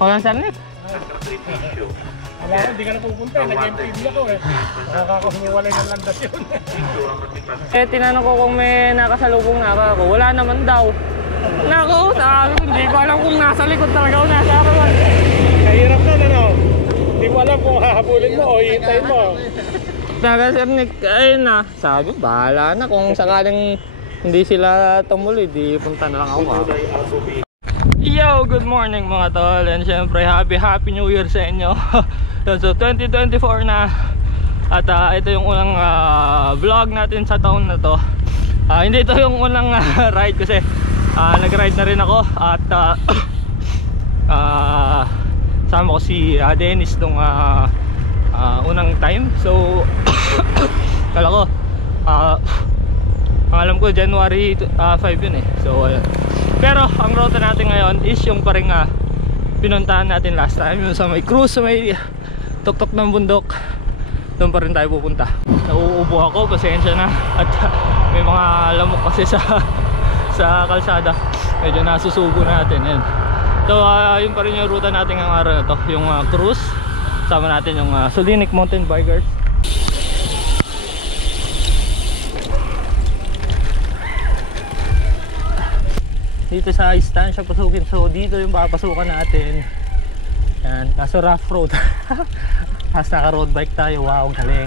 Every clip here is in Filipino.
Wala Sir Nick. Wala ka, hindi ka na pupunta. Nag-MPD ako eh. Nakakahumiwalay ng landas yun. Tinanong ko kung may nakasalubong na ako. Wala naman daw. Naku, sabi ko, hindi ko alam kung nasa likod talaga o nasa harapan. Kahirap na, ano? Hindi mo alam kung hahabulin mo o hihintayin mo. Naga Sir Nick, ayun na. Sabi, bahala na kung sakaling hindi sila tumuloy, di punta na lang ako. Yo, good morning mga tol. And syempre, happy New Year sa inyo. So 2024 na. At ito yung unang vlog natin sa taon na to. Hindi ito yung unang ride kasi nag-ride na rin ako. At sama ko si Dennis nung unang time. So kala ko ang alam ko January 5 yun eh. So pero ang route natin ngayon is yung paring pinuntahan natin last time, yung sa may cruise, sa may tuktok ng bundok. Doon pa rin tayo pupunta. Nauubo ako, pasensya na. At may mga lamok kasi sa kalsada. Medyo nasusubo natin. Yan. So yun pa rin yung ruta natin ngayong araw na to, yung cruise. Sama natin yung Solinic Mountain Bikers. Dito sa istansya pasukin. So dito yung papasukan natin. Yan, kaso rough road. As naka road bike tayo. Wow, galing.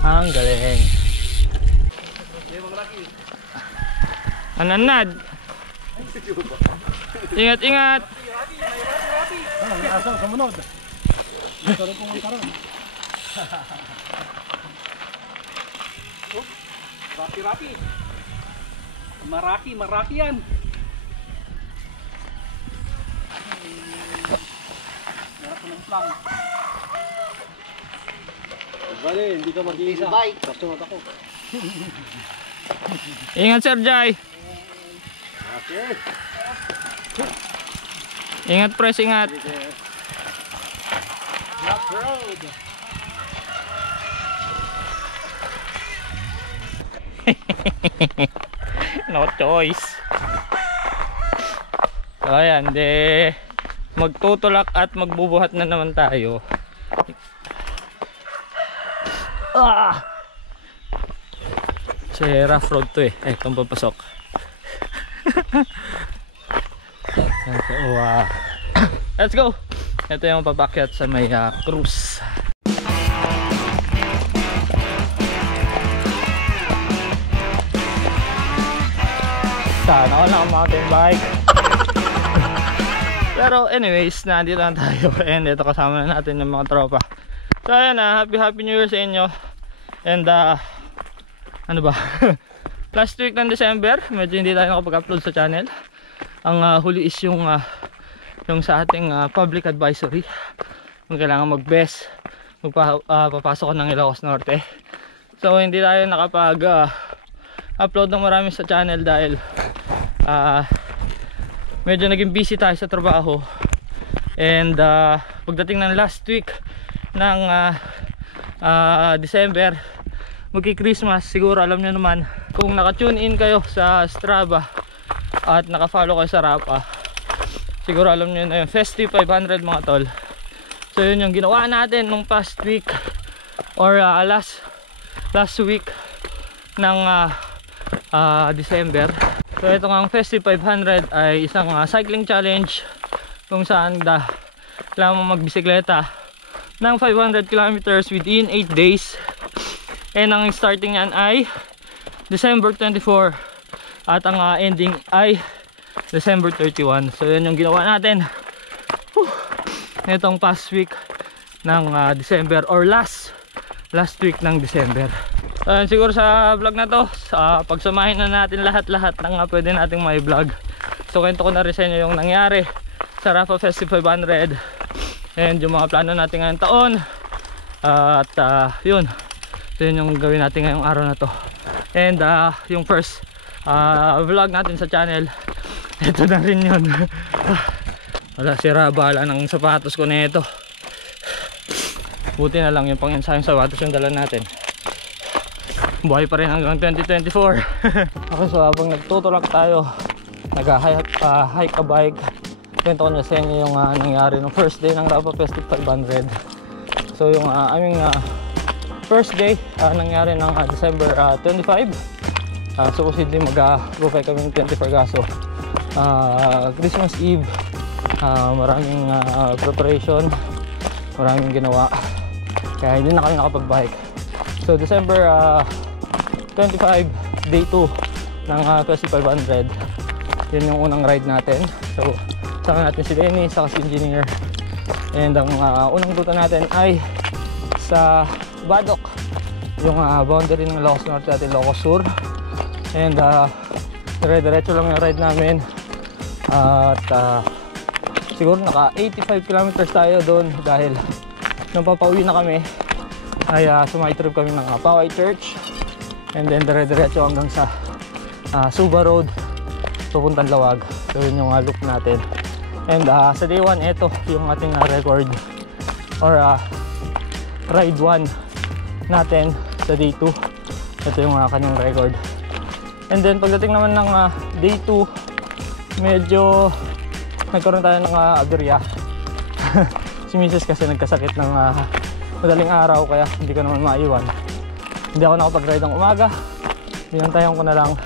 Ang galing. Ananad. Ingat, ingat. Asal sumunod. Sorry kung magkaroon. Rapi-rapi. Maraki yan. Bale, hindi ka mag-iisa. Kasunod ako. Ingat Sir Jai. Okay. Ingat press, ingat. Rough road. No choice. So ayan, magtutulak at magbubuhat na naman tayo. So rough road to eh. Itong papasok. So, let's go. Ito yung papakyat sa may cruise. Sana ako lang mountain bike. Pero anyways, nandito na tayo. And ito kasama na natin yung mga tropa. So ayan na, happy New Year sa inyo. And ano ba? Last week ng December, medyo hindi tayo nakapag-upload sa channel. Ang huli is yung sa ating public advisory. Kung kailangan mag-best, papasok ko ng Ilocos Norte. So hindi tayo nakapag-upload ng marami sa channel dahil medyo naging busy tayo sa trabaho. And pagdating ng last week ng December, magki-Christmas, siguro alam nyo naman kung naka-tune in kayo sa Strava at naka-follow kayo sa Rapa, siguro alam nyo na yung Festive 500 mga tol. So yun yung ginawa natin nung past week or last week ng December. So ito nga ang Festive 500 ay isang cycling challenge kung saan kailangan mo magbisikleta ng 500 kilometers within 8 days. And ang starting yan ay December 24 at ang ending ay December 31. So yan yung ginawa natin itong past week ng December or last week ng December. Siguro sa vlog na to, pagsamahin na natin lahat ng pwede nating may vlog. So kwento ko na rin sa inyo yung nangyari sa Rapa Festive 500 and yung mga plano natin ngayong taon. At yun yung gawin natin ngayong araw na to. And yung first vlog natin sa channel, ito na rin yun. Wala, sira bala ng sapatos ko na ito. Buti na lang yung pang-ensayong sapatos yung dala natin. Buhay pa rin hanggang 2024. Okay, so habang nagtutulak tayo, nag-hike a bike, kwento ko na sa inyo yung nangyari ng first day ng Rapa Festive 500. So yung aming first day nangyari ng December 25. Supposedly mag-bufay kami ng 24 kaso Christmas Eve, maraming preparation, maraming ginawa, kaya hindi na kami nakapag-bike. So December 25, day 2 ng Festive 500. Yun yung unang ride natin. So sama natin si Lenny, saka si Engineer. And ang unang ruta natin ay sa Badok, yung boundary ng Ilocos Norte at Ilocos Sur. And dire-diretso lang yung ride namin. At siguro naka 85 kilometers tayo doon dahil nung papauwi na kami ay sumitrip kami ng Poway Church. And then dire-diretso hanggang sa Suba Road papuntang Lawag. So yun yung loop natin. And sa day 1, ito yung ating record or ride 1 natin sa day 2. Ito yung kanyang record. And then pagdating naman ng day 2, medyo nagkaroon tayo ng aberya. Si Mrs. kasi nagkasakit ng madaling araw, kaya hindi ko naman maiwan. Hindi ako nakapag-ride ng umaga, binantayan ko na lang.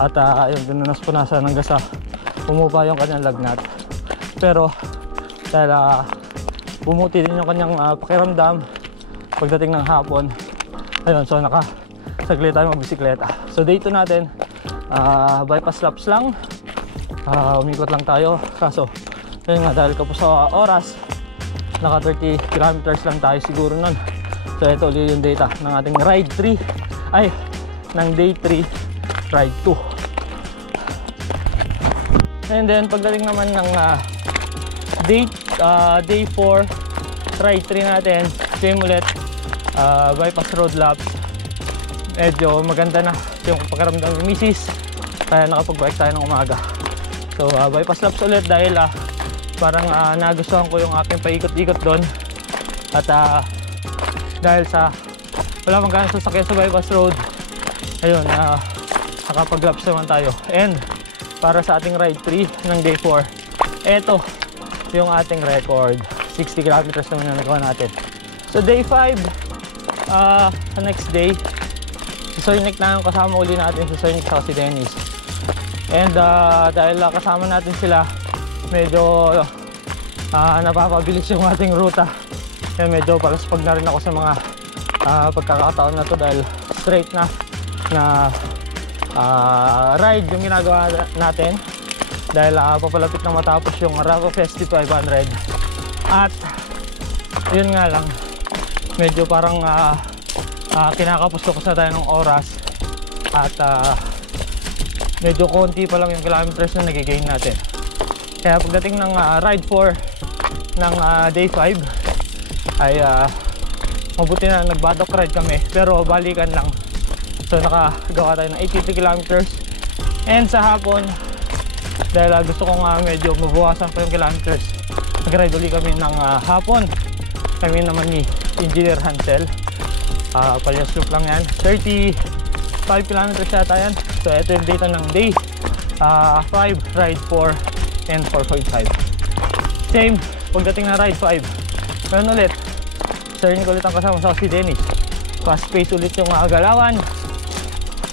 At ayun, pinunas-punasan hanggang sa pumupa yung kanyang lagnat. Pero dahil bumuti din yung kanyang pakiramdam pagdating ng hapon, ayun, so saglit tayo magbisikleta. So day 2 natin, bypass laps lang, umikot lang tayo. Kaso ayun nga, dahil kapos sa oras, naka 30 kilometers lang tayo siguro nun. So ito ulit yung data ng ating ride 3, ay ng day 3 ride 2. And then pagdating naman ng day 4 ride 3 natin, same ulit, bypass road laps. Medyo maganda na yung pakiramdam ng misis, kaya nakapag-bike tayo ng umaga. So bypass laps ulit dahil parang nagustuhan ko yung aking paikot-ikot doon. At dahil sa wala mang ganang sasakyan sa bypass road, ayun, nakapag-laps naman tayo. And para sa ating ride 3 ng day 4, eto yung ating record, 60 kilometers naman na nagawa natin. So day 5, sa next day, si Sir Nick na yung kasama uli natin, si Sir Nick saka si Dennis. And dahil kasama natin sila, medyo napapabilis yung ating ruta. Kaya medyo palaspag na rin ako sa mga pagkakataon na to dahil straight na ride yung ginagawa natin. Dahil papalapit na matapos yung Rapa Festive 500. At yun nga lang, medyo parang kinakapos ko sa tayo ng oras. At medyo konti pa lang yung kilometers na nagigain natin. Kaya pagdating ng ride 4 ng day 5 ay mabuti na nagbadok ride kami, pero balikan lang. So nakagawa tayo ng 83 kilometers. And sa hapon, dahil gusto ko medyo mabawasan pa yung kilometers, nag-ride ulit kami ng hapon. Kami naman ni Engineer Hansel, Palyas Loop lang yan, 35 kilometers yata yan. So ito yung data ng day 5, ride 4 and 4.5. Same pagdating na ride 5, meron ulit Sir Nick ulit ang kasama sa si Dennis. Fast pace ulit yung galawan.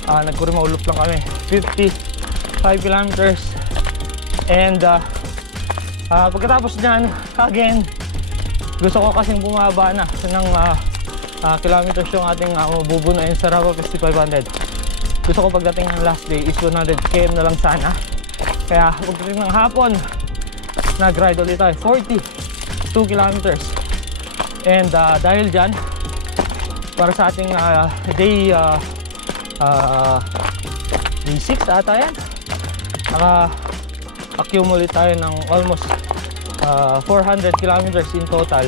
Nagkurimau loop lang kami, 55 kilometers. And pagkatapos nyan, again, gusto ko kasing bumaba na ng kilometers yung ating mabubunuin sa Rapa Festive 500. Gusto ko pagdating ng last day is 100 km na lang sana. Kaya pagdating ng hapon, nag-ride ulit tayo 42 kilometers. And dahil dyan, para sa ating day 6 ata yan, naka-accumulate tayo ng almost 400 kilometers in total.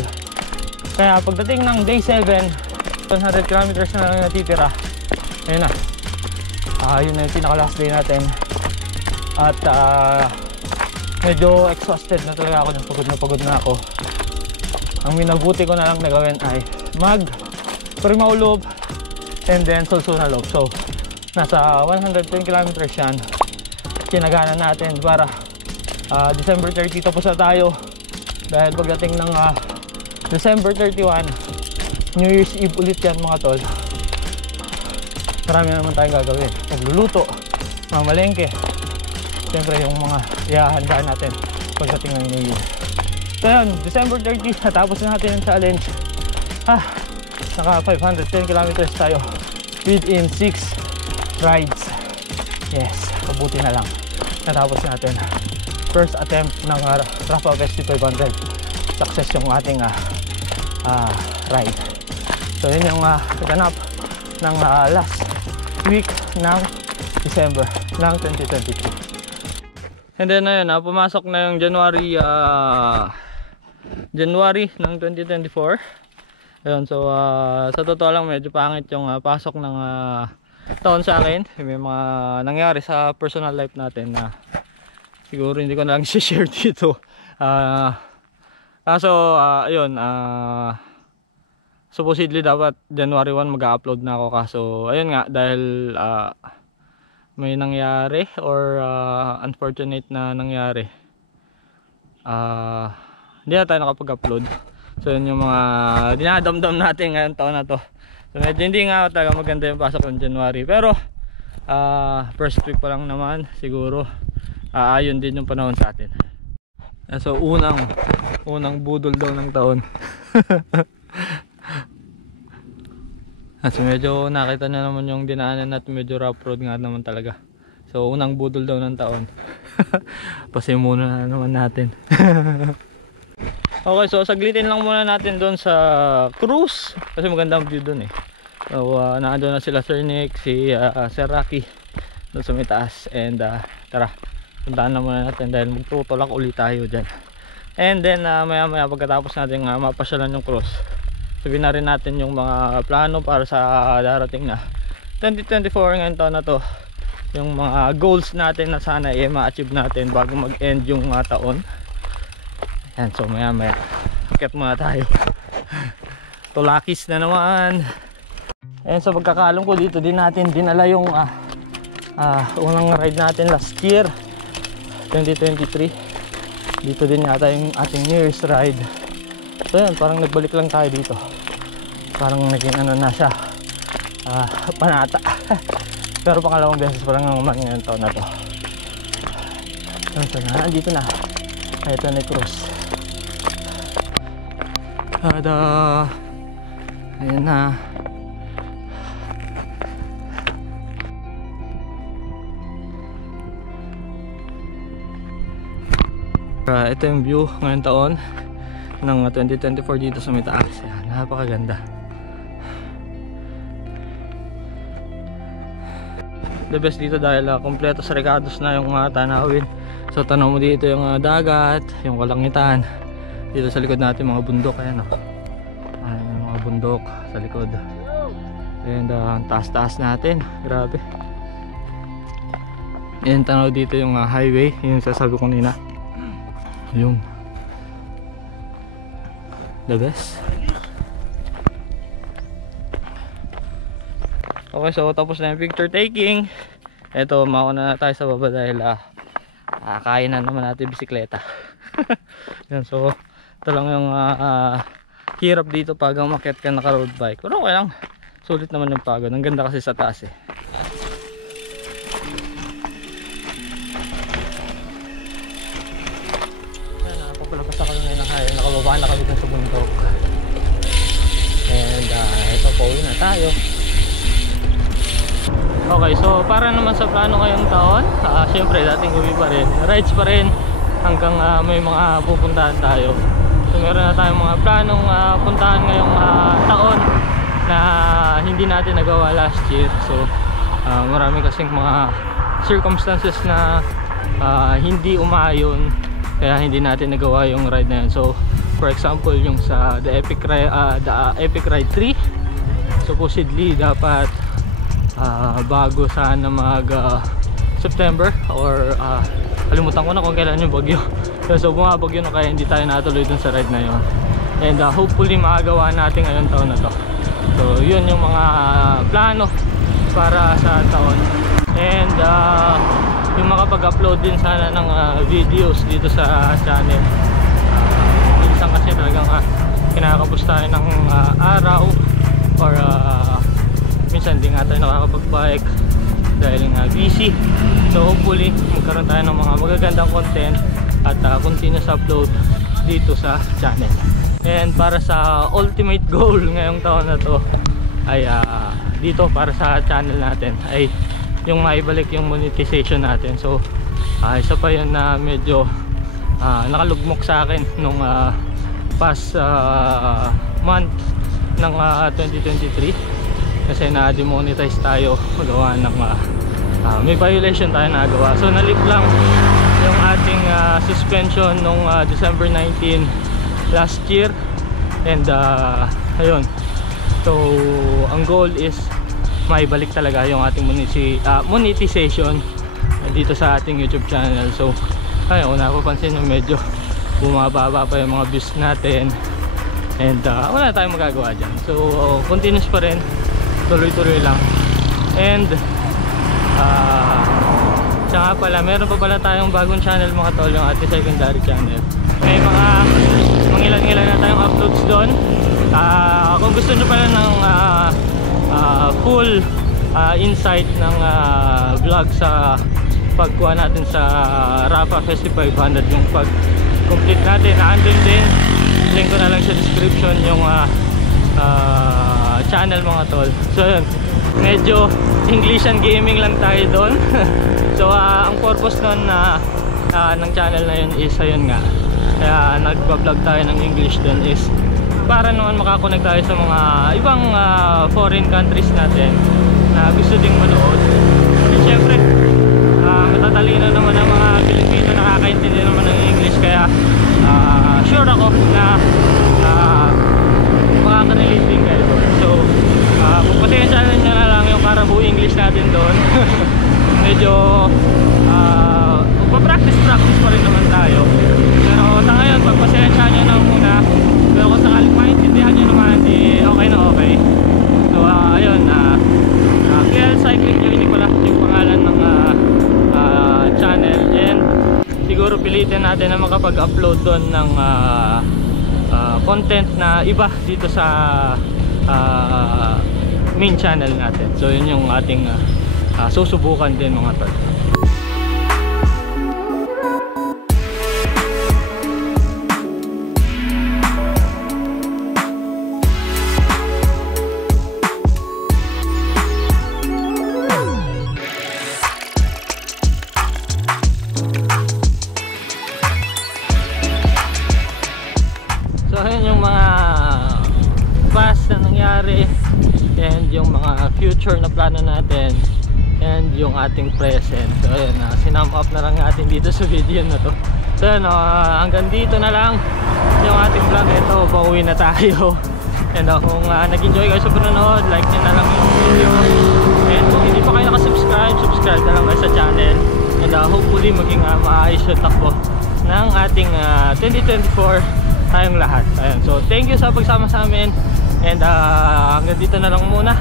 Kaya pagdating ng day 7, 100 kilometers na lang natitira. Ayun na, yun na yung pinaka last day natin. At medyo exhausted na talaga ako, pagod na ako. Ang minabuti ko na lang na gawin ay mag-Primao Loop and then Solsona Loop. So nasa 110 kilometers yan. Kinagana natin para December 30 tapos na tayo. Dahil pagdating ng December 31, New Year's Eve ulit yan mga tol. Marami na naman tayong gagawin. Magluluto, mamalengke. Siyempre yung mga ihahandaan natin pagdating ng New Year. So yun, December 30, natapos na natin yung challenge. Naka 510 kilometers tayo within 6 rides. Yes, mabuti na lang natapos natin. First attempt ng Rapha ST500. Success yung ating ride. So yun yung ganap ng last week ng December ng 2023. And then ayun, pumasok na yung January ng 2024. Ayun, so sa totoo lang medyo pangit yung pasok ng taon sa akin. May mga nangyari sa personal life natin na siguro hindi ko na lang share dito. Kaso ayun, supposedly dapat January 1 mag-upload na ako, kaso ayun nga, dahil may nangyari or unfortunate na nangyari, hindi na tayo nakapag-upload. So yun yung mga dinadamdam natin ngayong taon na to. So medyo hindi nga talaga maganda yung pasok ng January, pero first week pa lang naman, siguro ayon din yung panahon sa atin. So unang budol daw ng taon. So medyo nakita na naman yung dinaanan natin, medyo rough road nga naman talaga. So unang budol daw ng taon. Pasimuna na naman natin. Okay, so saglitin lang muna natin doon sa cruise kasi magandang view doon eh. So naandun na sila Sir Nick, si Sir Rocky doon sa may taas. And tara, puntaan na muna natin dahil magtutulak ulit tayo dyan. And then maya maya pagkatapos natin mapasyalan yung cruise, sabihin na rin natin yung mga plano para sa darating na 2024 ngayong taon na to. Yung mga goals natin na sana ma-achieve natin bago mag-end yung taon. Yan, so maya maya akit muna tayo. Tulakis na naman. And sa pagkakaalam ko dito din natin dinala yung unang ride natin last year 2023. Dito din yata yung ating New Year's ride. So yan, parang nagbalik lang tayo dito. Parang naging ano na siya, panata. Pero pangalawang beses pa lang naman ngayong taon na to. So na, dito na. Ito na yung cruise. Ayan na. Ito yung view ngayong taon ng 2024 dito sa may taas. Ayan, napakaganda. The best dito dahil kompleto sa Recados na yung tanawin. So tanaw mo dito yung dagat, yung kalangitan. Dito sa likod natin mga bundok. Ayan o, ayan yung mga bundok sa likod. And ang taas-taas natin, grabe. Ayan, tanaw dito yung highway, yung sasabi ko nina. Yun, the best. Okay, so tapos na yung picture taking. Eto, mauna na tayo sa baba dahil kaya na naman natin bisikleta. Yan, so ito lang yung hirap dito pag umakyat ka naka road bike. Pero okay lang, sulit naman yung pagod. Ang ganda kasi sa taas eh. Papalapas ako na ng high. Nakababa na kami dun sa bundok. And ito, pauwi na tayo. Okay, so para naman sa plano ngayong taon, syempre dating gabi pa rin, rides pa rin hanggang may mga pupuntahan tayo. So meron na tayong mga planong puntahan ngayong taon na hindi natin nagawa last year. So marami kasing mga circumstances na hindi umayon, kaya hindi natin nagawa yung ride na yun. So for example, yung sa the Epic Ride 3, supposedly dapat bago sana mag September or kalimutan ko na kung kailan yung bagyo. So bumabagyo na kaya hindi tayo natuloy dun sa ride na yun. And hopefully makagawa natin ngayong taon na to. So yun yung mga plano para sa taon. And yung mga makapag-upload din sana ng videos dito sa channel. Minsan kasi talagang kinakapos tayo ng araw, or minsan hindi nga tayo nakakapag-bike dahil nga busy. So hopefully magkaroon tayo ng mga magagandang content at continuous upload dito sa channel. And para sa ultimate goal ngayong taon na to ay dito para sa channel natin ay yung maibalik yung monetization natin. So isa pa yun na medyo nakalugmok sa akin nung past month ng 2023 kasi na-demonetize tayo gawa ng may violation tayo nagawa. So nalip lang yung ating suspension nung December 19 last year. And ayun, so ang goal is maibalik talaga yung ating monetization dito sa ating YouTube channel. So ayun, napapansin nyo medyo bumababa pa yung mga views natin, and wala tayong magagawa dyan. So continuous pa rin, tuloy-tuloy lang. And tsaka pala, meron pa pala tayong bagong channel mga tol, yung ating secondary channel. May mga ilan-ilan na tayong uploads doon. Kung gusto nyo pala ng full insight ng vlog sa pagkuha natin sa Rapha Festival 500, yung pag-complete natin, andun din, link ko na lang sa description yung channel mga tol. So yun, medyo English and gaming lang tayo doon. So ang purpose nun ng channel na yun is ayun nga, kaya nagpa-vlog tayo ng English doon is para naman makakonect tayo sa mga ibang foreign countries natin na gusto ding manood. At syempre matatalino naman ang mga Pilipino, nakakaintindi naman ng English, kaya sure ako na makaka-relate din kayo doon. So pagpasensyahan nyo na lang yung Carabao English natin doon. Medyo practice pa rin naman tayo, pero sa ngayon pagpasensyahan nyo na muna. Pero kung sakaling maintindihan nyo naman, di okay na okay. So ayun, KL Cycling Journey pala yung pangalan ng channel, and siguro pilitin natin na makapag-upload doon ng content na iba dito sa main channel natin. So yun yung ating susubukan din mga tol. And yung mga future na plano natin, and yung ating present. So ayun, sinum up na lang natin dito sa video na to. So yun, hanggang dito na lang yung ating vlog. Ito, pauwi na tayo. And kung nag-enjoy kayo sa panonood, like nyo na lang yung video. And kung hindi pa kayo nakasubscribe, subscribe na lang kayo sa channel. And hopefully maging maayos yung takbo ng ating 2024 tayong lahat. Ayun, so thank you sa pagsama sa amin. And hanggang dito na lang muna.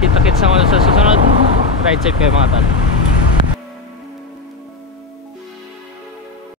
Kita-kits sa susunod. Ride safe kayo mga tol.